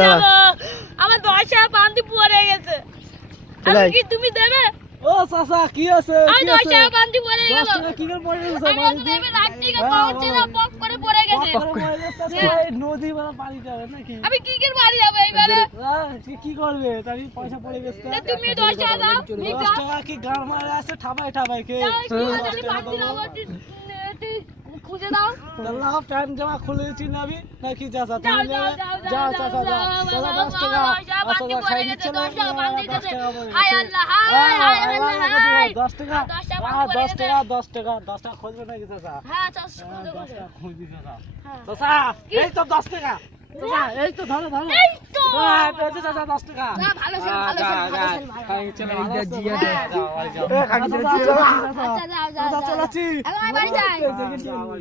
দাঁড়া আমার 10 টাকা বান্দি পড়ে গেছে আমি কি তুমি দেবে ও চাচা কি আছে আমি 10 টাকা বান্দি পড়ে গেল 10 টাকা কি করে পড়ে গেছে আমি তো দেবে রাত্রি কা পাউছে না পক করে পড়ে গেছে নদী বড় পানি যাবে নাকি আমি কি করে বাড়ি যাব এইবারে কি করবে তাই পয়সা পড়ে গেছে তুমি 10 টাকা দাও 10 টাকা কি গাল মারে আছে ঠাবাই ঠাবাই কে খুঁজে দাও আল্লাহ প্যান্ট জামা খুলে দিচ্ছি না আমি নাকি চাচা তুমি যাও চাচা যাও 10 টাকা বান্দি পড়ে গেছে 10 টাকা বান্দি দিতে 10 হায় আল্লাহ হায় হায় 10 টাকা 10 টাকা খুঁজবে নাকি চাচা হ্যাঁ চাচা 10 টাকা খুঁজবি চাচা চাচা এই তো 10 টাকা চাচা এই তো ধরো এই তো পেয়েছে চাচা 10 টাকা না ভালো ছিল খাই চলে জিয়া আচ্ছা যাও চাচা চলাচ্ছি আমি বাড়ি যাই